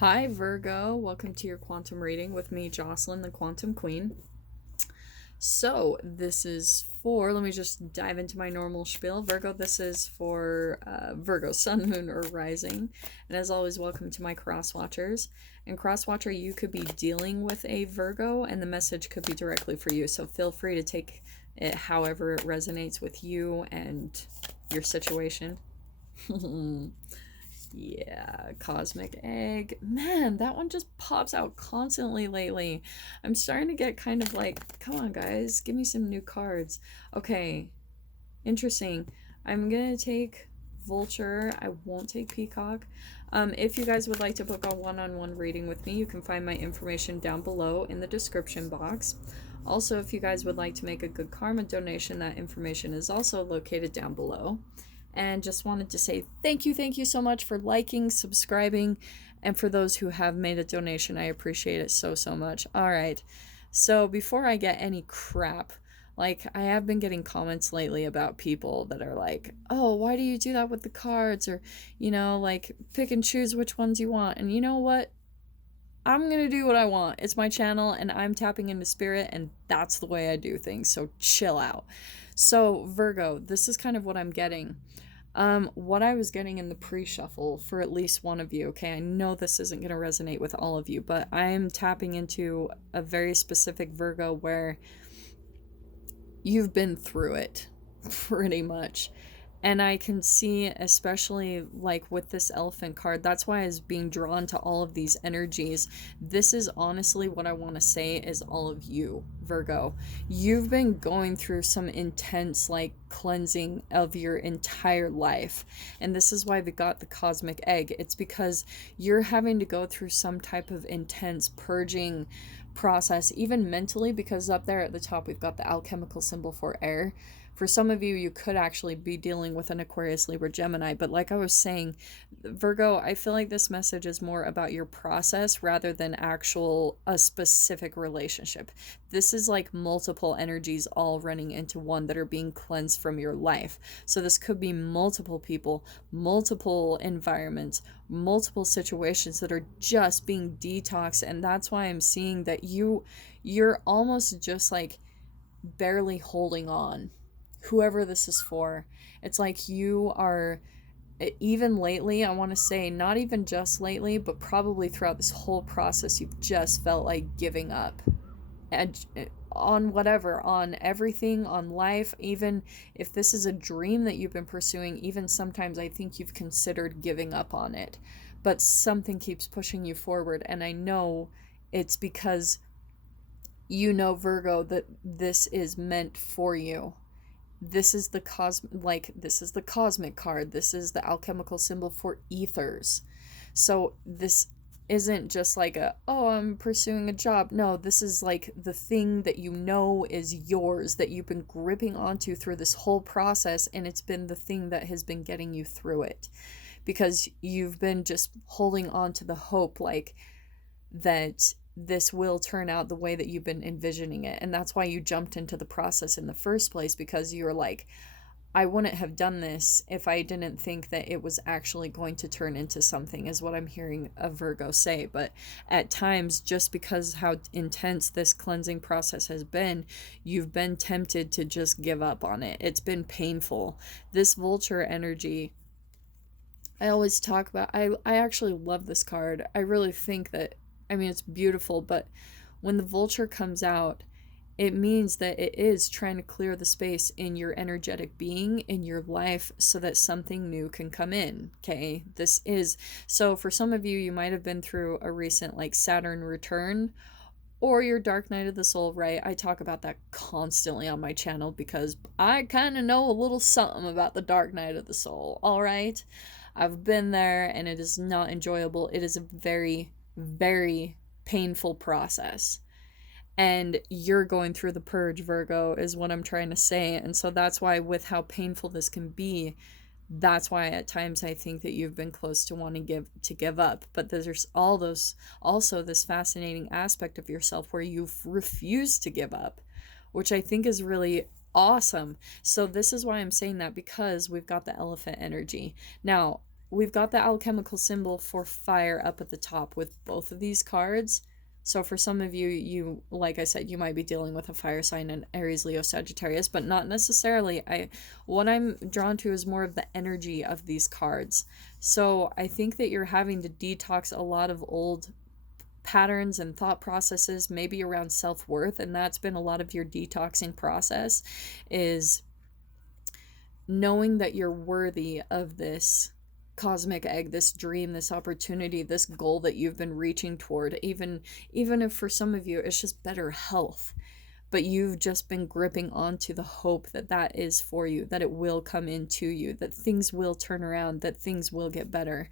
Hi, Virgo. Welcome to your quantum reading with me, Jocelyn, the Quantum Queen. So, this is for, let me just dive into my normal spiel. Virgo, this is for Virgo, Sun, Moon, or Rising. And as always, welcome to my cross watchers. And cross watcher, you could be dealing with a Virgo, and the message could be directly for you. So, feel free to take it however it resonates with you and your situation. Yeah, cosmic egg. Man, that one just pops out constantly lately. I'm starting to get kind of like, come on, guys, give me some new cards. Okay, interesting. I'm gonna take Vulture. I won't take Peacock. If you guys would like to book a one-on-one reading with me, you can find my information down below in the description box. Also, if you guys would like to make a good karma donation, that information is also located down below. And just wanted to say thank you so much for liking, subscribing, and for those who have made a donation, I appreciate it so much. All right, so before I get any crap, like I have been getting comments lately about people that are like, oh, why do you do that with the cards? Or, like pick and choose which ones you want. And you know what? I'm going to do what I want. It's my channel and I'm tapping into spirit, and that's the way I do things. So chill out. So Virgo, this is kind of what I'm getting. What I was getting in the pre-shuffle for at least one of you, okay, I know this isn't going to resonate with all of you, but I'm tapping into a very specific Virgo where you've been through it, pretty much. And I can see, especially like with this elephant card, that's why I was being drawn to all of these energies. This is honestly what I want to say is all of you, Virgo. You've been going through some intense like cleansing of your entire life. And this is why we got the cosmic egg. It's because you're having to go through some type of intense purging process, even mentally, because up there at the top we've got the alchemical symbol for air. For some of you, you could actually be dealing with an Aquarius, Libra, Gemini. But like I was saying, Virgo, I feel like this message is more about your process rather than a specific relationship. This is like multiple energies all running into one that are being cleansed from your life. So this could be multiple people, multiple environments, multiple situations that are just being detoxed. And that's why I'm seeing that you're almost just like barely holding on. Whoever this is for, it's like you are, even lately, I want to say not even just lately, but probably throughout this whole process, you've just felt like giving up and on whatever, on everything, on life. Even if this is a dream that you've been pursuing, even sometimes I think you've considered giving up on it, but something keeps pushing you forward. And I know it's because Virgo, that this is meant for you. This is the cosmic card. This is the alchemical symbol for ethers. So this isn't just like I'm pursuing a job. No, this is like the thing that is yours, that you've been gripping onto through this whole process, and it's been the thing that has been getting you through it, because you've been just holding on to the hope like that this will turn out the way that you've been envisioning it. And that's why you jumped into the process in the first place, because you're like, I wouldn't have done this if I didn't think that it was actually going to turn into something, is what I'm hearing a Virgo say. But at times, just because how intense this cleansing process has been, you've been tempted to just give up on it. It's been painful. This vulture energy, I always talk about, I actually love this card. I really think that, it's beautiful, but when the vulture comes out, it means that it is trying to clear the space in your energetic being, in your life, so that something new can come in, okay? So for some of you, you might have been through a recent, like, Saturn return, or your dark night of the soul, right? I talk about that constantly on my channel because I kind of know a little something about the dark night of the soul, all right? I've been there, and it is not enjoyable. It is a very, very painful process. And you're going through the purge, Virgo, is what I'm trying to say. And so that's why, with how painful this can be, that's why at times I think that you've been close to wanting to give up. But there's also this fascinating aspect of yourself where you've refused to give up, which I think is really awesome. So this is why I'm saying that, because we've got the elephant energy. Now, we've got the alchemical symbol for fire up at the top with both of these cards. So for some of you, like I said, you might be dealing with a fire sign in Aries, Leo, Sagittarius, but not necessarily. What I'm drawn to is more of the energy of these cards. So I think that you're having to detox a lot of old patterns and thought processes, maybe around self-worth, and that's been a lot of your detoxing process, is knowing that you're worthy of this cosmic egg, this dream, this opportunity, this goal that you've been reaching toward, even if for some of you it's just better health, but you've just been gripping onto the hope that that is for you, that it will come into you, that things will turn around, that things will get better.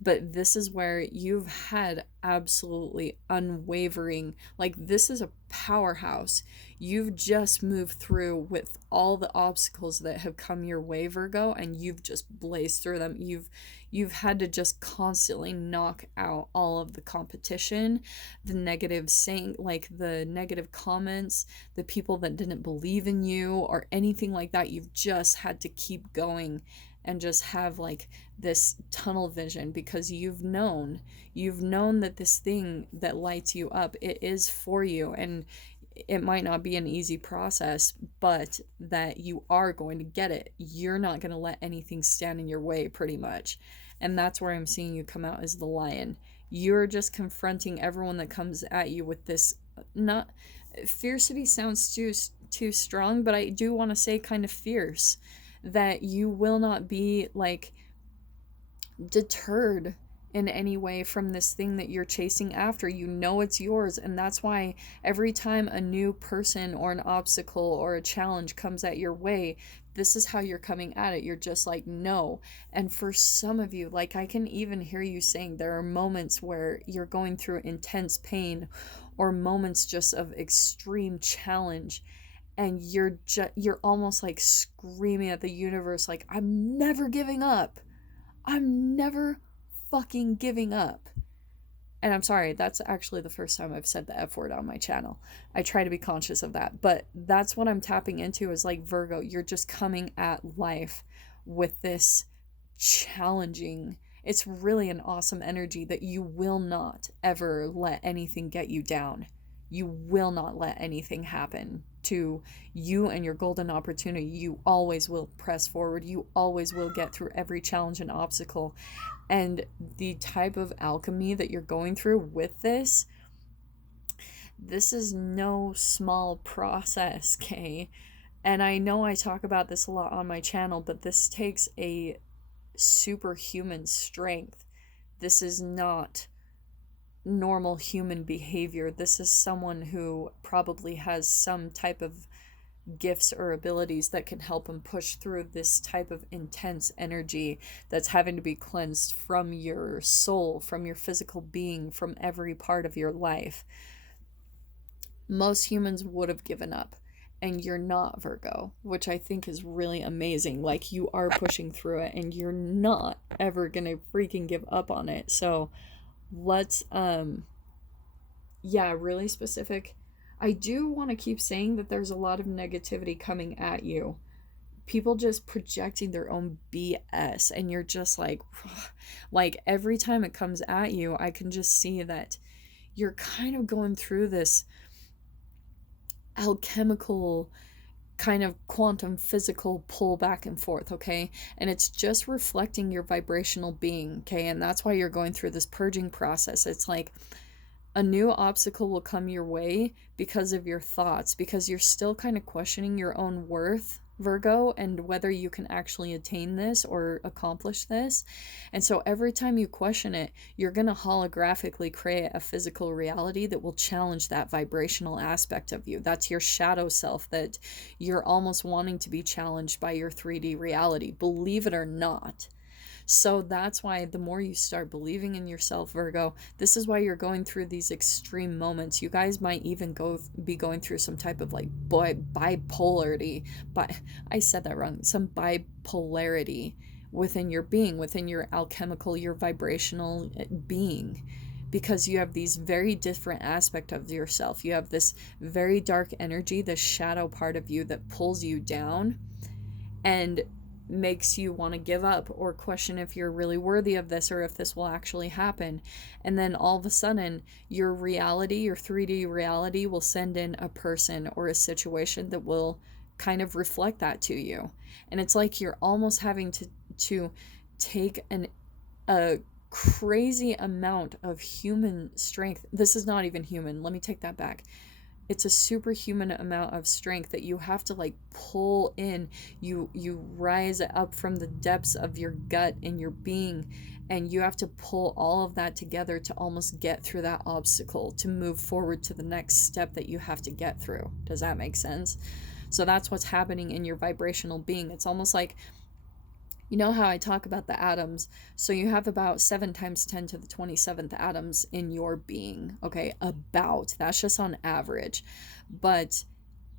But this is where you've had absolutely unwavering, like, this is a powerhouse. You've just moved through with all the obstacles that have come your way, Virgo, and you've just blazed through them. You've had to just constantly knock out all of the competition, the negative saying, like the negative comments, the people that didn't believe in you or anything like that. You've just had to keep going and just have like this tunnel vision, because you've known that this thing that lights you up, it is for you, and it might not be an easy process, but that you are going to get it. You're not going to let anything stand in your way, pretty much. And that's where I'm seeing you come out as the lion. You're just confronting everyone that comes at you with this, not fiercity sounds too strong, but I do want to say kind of fierce, that you will not be like deterred in any way from this thing that you're chasing after. You know it's yours, and that's why every time a new person or an obstacle or a challenge comes at your way, this is how you're coming at it. You're just like, no. And for some of you, like, I can even hear you saying there are moments where you're going through intense pain or moments just of extreme challenge, and you're almost like screaming at the universe, like, I'm never giving up. I'm never fucking giving up. And I'm sorry, that's actually the first time I've said the F word on my channel. I try to be conscious of that, but that's what I'm tapping into, is like, Virgo, you're just coming at life with this challenging, it's really an awesome energy that you will not ever let anything get you down. You will not let anything happen to you and your golden opportunity. You always will press forward. You always will get through every challenge and obstacle. And the type of alchemy that you're going through with this is no small process, okay? And I know I talk about this a lot on my channel, but this takes a superhuman strength. This is not normal human behavior. This is someone who probably has some type of gifts or abilities that can help him push through this type of intense energy that's having to be cleansed from your soul, from your physical being, from every part of your life. Most humans would have given up, and you're not, Virgo, which I think is really amazing. Like, you are pushing through it, and you're not ever gonna freaking give up on it. So let's really specific. I do want to keep saying that there's a lot of negativity coming at you, people just projecting their own BS, and you're just like like, every time it comes at you, I can just see that you're kind of going through this alchemical kind of quantum physical pull back and forth, okay? And it's just reflecting your vibrational being, okay? And that's why you're going through this purging process. It's like a new obstacle will come your way because of your thoughts, because you're still kind of questioning your own worth, Virgo, and whether you can actually attain this or accomplish this. And so every time you question it, you're going to holographically create a physical reality that will challenge that vibrational aspect of you. That's your shadow self that you're almost wanting to be challenged by your 3D reality, believe it or not. So that's why the more you start believing in yourself, Virgo, this is why you're going through these extreme moments. You guys might even be going through some type of like bipolarity, but I said that wrong. Some bipolarity within your being, within your alchemical, your vibrational being, because you have these very different aspects of yourself. You have this very dark energy, this shadow part of you that pulls you down, and makes you want to give up or question if you're really worthy of this or if this will actually happen. And then all of a sudden, your reality, your 3D reality, will send in a person or a situation that will kind of reflect that to you. And it's like you're almost having to take a crazy amount of human strength. This is not even human. Let me take that back. It's a superhuman amount of strength that you have to like pull in. You rise up from the depths of your gut and your being, and you have to pull all of that together to almost get through that obstacle, to move forward to the next step that you have to get through. Does that make sense? So that's what's happening in your vibrational being. It's almost like, you know how I talk about the atoms? So you have about 7 times 10 to the 27th atoms in your being, okay? About. That's just on average. But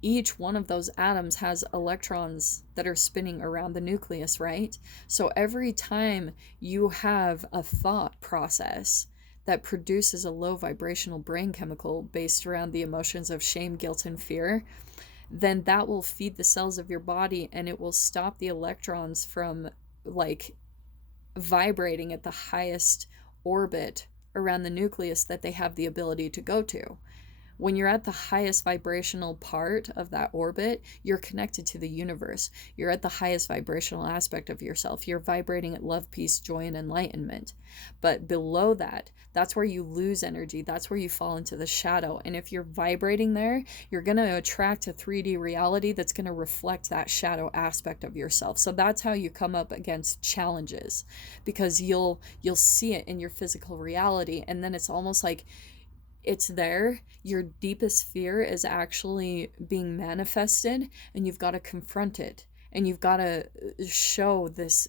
each one of those atoms has electrons that are spinning around the nucleus, right? So every time you have a thought process that produces a low vibrational brain chemical based around the emotions of shame, guilt, and fear, then that will feed the cells of your body, and it will stop the electrons from like vibrating at the highest orbit around the nucleus that they have the ability to go to. When you're at the highest vibrational part of that orbit, you're connected to the universe. You're at the highest vibrational aspect of yourself. You're vibrating at love, peace, joy, and enlightenment. But below that, that's where you lose energy. That's where you fall into the shadow. And if you're vibrating there, you're going to attract a 3D reality that's going to reflect that shadow aspect of yourself. So that's how you come up against challenges, because you'll see it in your physical reality, and then it's almost like it's there. Your deepest fear is actually being manifested, and you've got to confront it, and you've got to show this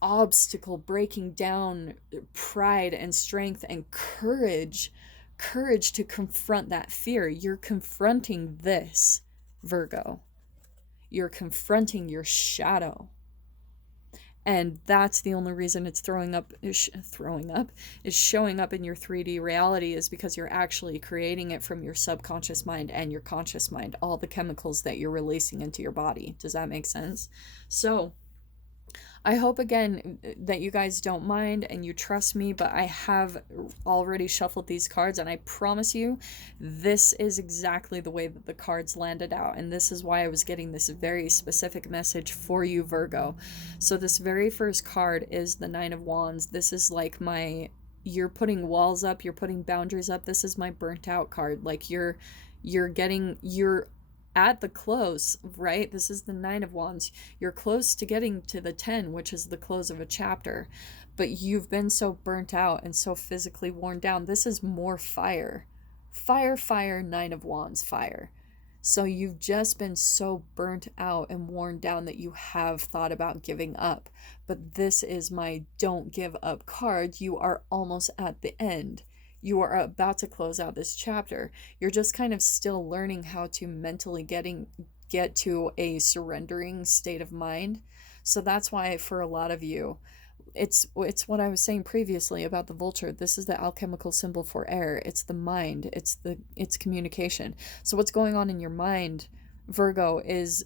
obstacle breaking down pride and strength and courage to confront that fear. You're confronting this, Virgo. You're confronting your shadow. And that's the only reason it's showing up in your 3D reality, is because you're actually creating it from your subconscious mind and your conscious mind, all the chemicals that you're releasing into your body. Does that make sense? So I hope, again, that you guys don't mind and you trust me, but I have already shuffled these cards, and I promise you, this is exactly the way that the cards landed out, and this is why I was getting this very specific message for you, Virgo. So this very first card is the Nine of Wands. This is like you're putting walls up, you're putting boundaries up. This is my burnt out card. Like you're at the close, right? This is the Nine of Wands. You're close to getting to the 10, which is the close of a chapter, but you've been so burnt out and so physically worn down. This is more fire. Fire, Nine of Wands, fire. So you've just been so burnt out and worn down that you have thought about giving up. But this is my don't give up card. You are almost at the end. You are about to close out this chapter. You're just kind of still learning how to mentally get to a surrendering state of mind. So that's why for a lot of you, it's what I was saying previously about the vulture. This is the alchemical symbol for air. It's the mind. It's communication. So what's going on in your mind, Virgo, is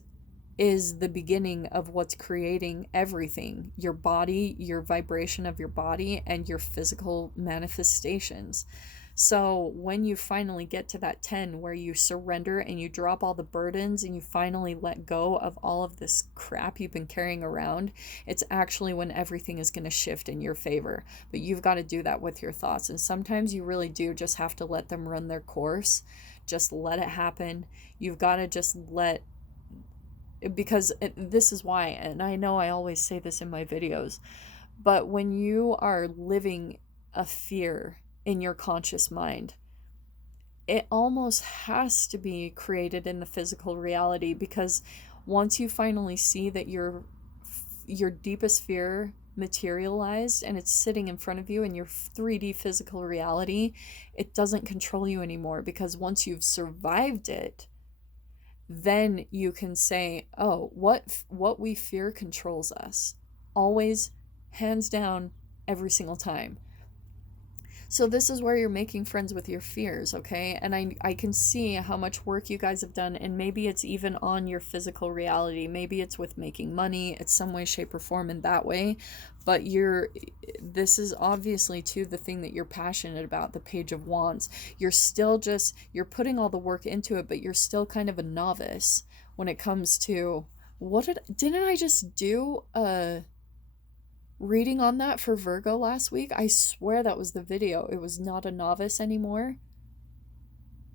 the beginning of what's creating everything. Your body, your vibration of your body, and your physical manifestations. So when you finally get to that 10 where you surrender and you drop all the burdens and you finally let go of all of this crap you've been carrying around, it's actually when everything is going to shift in your favor. But you've got to do that with your thoughts. And sometimes you really do just have to let them run their course. Just let it happen. You've got to just because this is why, and I know I always say this in my videos, but when you are living a fear in your conscious mind, it almost has to be created in the physical reality, because once you finally see that your deepest fear materialized and it's sitting in front of you in your 3D physical reality, it doesn't control you anymore, because once you've survived it, then you can say, oh, what we fear controls us. Always, hands down, every single time. So this is where you're making friends with your fears, okay? And I can see how much work you guys have done, and maybe it's even on your physical reality. Maybe it's with making money, it's some way, shape, or form in that way. But this is obviously too the thing that you're passionate about, the Page of Wands. You're still just, you're putting all the work into it, but you're still kind of a novice when it comes to, didn't I just do a reading on that for Virgo last week? I swear that was the video. It was not a novice anymore.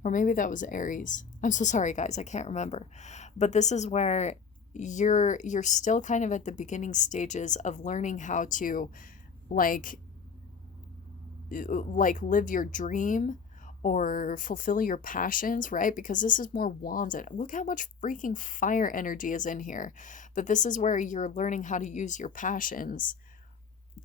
Or maybe that was Aries. I'm so sorry, guys. I can't remember. But this is where you're still kind of at the beginning stages of learning how to like live your dream or fulfill your passions, right? Because this is more wands. Look how much freaking fire energy is in here. But this is where you're learning how to use your passions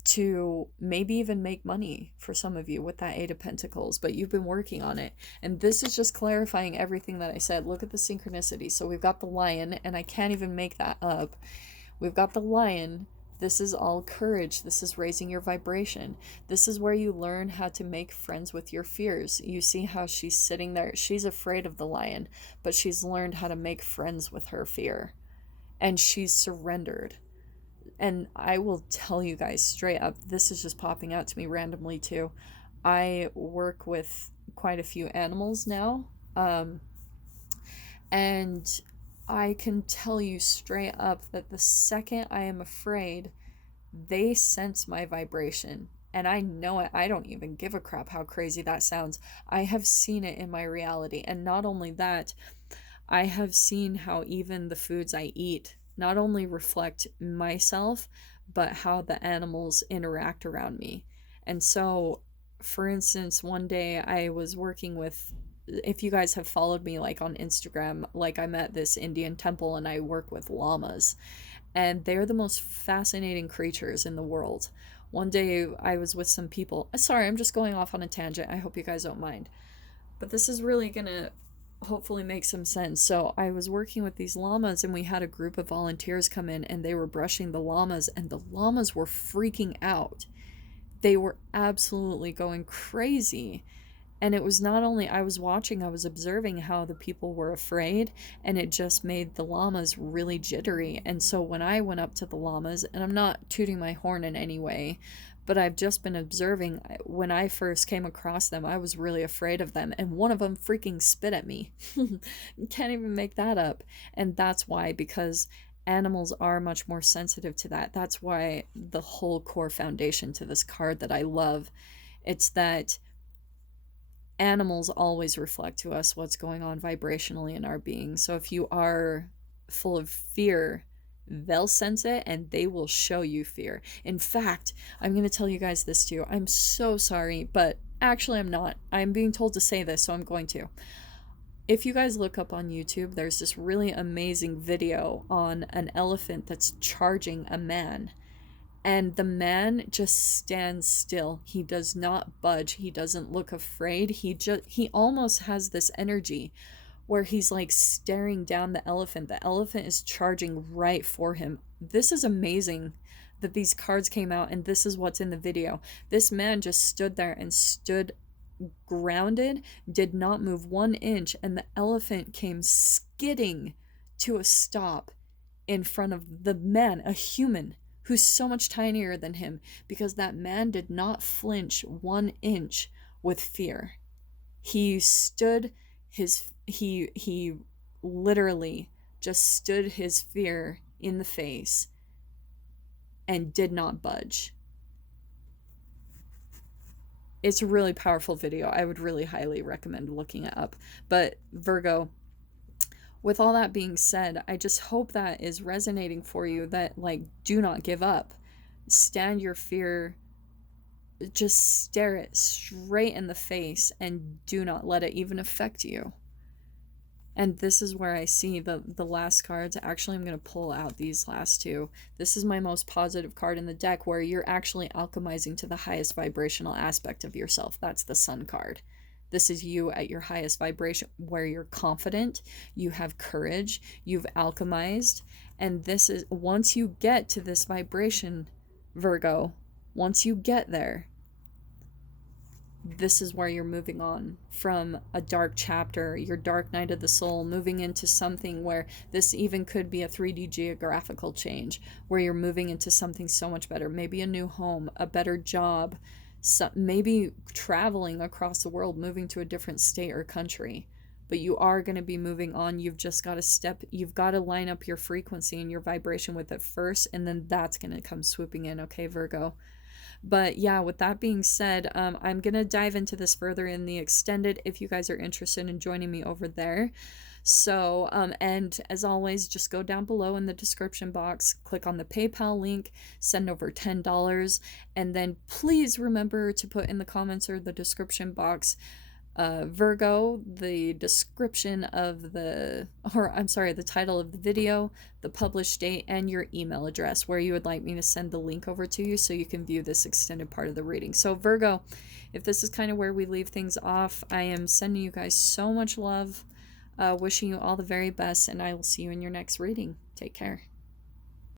to maybe even make money for some of you with that Eight of Pentacles, but you've been working on it. And this is just clarifying everything that I said. Look at the synchronicity. So we've got the lion, and I can't even make that up. We've got the lion. This is all courage. This is raising your vibration. This is where you learn how to make friends with your fears. You see how she's sitting there. She's afraid of the lion, but she's learned how to make friends with her fear. And she's surrendered. And I will tell you guys straight up, this is just popping out to me randomly too. I work with quite a few animals now. And I can tell you straight up that the second I am afraid, they sense my vibration. And I know it. I don't even give a crap how crazy that sounds. I have seen it in my reality. And not only that, I have seen how even the foods I eat not only reflect myself, but how the animals interact around me. And so, for instance, one day I was working with, if you guys have followed me like on Instagram, like I'm at this Indian temple and I work with llamas, and they're the most fascinating creatures in the world. One day I was with some people. Sorry, I'm just going off on a tangent. I hope you guys don't mind. But this is really gonna hopefully make some sense. So I was working with these llamas, and we had a group of volunteers come in, and they were brushing the llamas, and the llamas were freaking out. They were absolutely going crazy. And it was not only I was watching, I was observing how the people were afraid, and it just made the llamas really jittery. And so when I went up to the llamas, and I'm not tooting my horn in any way, but I've just been observing, when I first came across them, I was really afraid of them, and one of them freaking spit at me. Can't even make that up. And that's why, because animals are much more sensitive to that. That's why the whole core foundation to this card that I love, it's that animals always reflect to us what's going on vibrationally in our being. So if you are full of fear, they'll sense it and they will show you fear. In fact, I'm going to tell you guys this too. I'm so sorry, but actually I'm not. I'm being told to say this, so I'm going to. If you guys look up on YouTube, there's this really amazing video on an elephant that's charging a man. And the man just stands still. He does not budge. He doesn't look afraid. He almost has this energy where he's like staring down the elephant. The elephant is charging right for him. This is amazing that these cards came out, and this is what's in the video. This man just stood there and stood grounded, did not move 1 inch, and the elephant came skidding to a stop in front of the man, a human who's so much tinier than him, because that man did not flinch 1 inch with fear. He stood he literally just stood his fear in the face and did not budge. It's a really powerful video. I would really highly recommend looking it up. But Virgo, with all that being said, I just hope that is resonating for you, that like, do not give up. Stand your fear, just stare it straight in the face, and do not let it even affect you. And this is where I see the last cards. Actually, I'm going to pull out these last two. This is my most positive card in the deck, where you're actually alchemizing to the highest vibrational aspect of yourself. That's the Sun card. This is you at your highest vibration, where you're confident, you have courage, you've alchemized. And this is, once you get to this vibration, Virgo, once you get there, this is where you're moving on from a dark chapter, your dark night of the soul, moving into something where this even could be a 3D geographical change, where you're moving into something so much better, maybe a new home, a better job, maybe traveling across the world, moving to a different state or country. But you are going to be moving on. You've just got to you've got to line up your frequency and your vibration with it first, and then that's going to come swooping in, okay, Virgo? But yeah, with that being said, I'm going to dive into this further in the extended if you guys are interested in joining me over there. So, and as always, just go down below in the description box, click on the PayPal link, send over $10, and then please remember to put in the comments or the description box Virgo, the description of the title of the video, the published date, and your email address where you would like me to send the link over to you so you can view this extended part of the reading. So Virgo, if this is kind of where we leave things off, I am sending you guys so much love, wishing you all the very best, and I will see you in your next reading. Take care.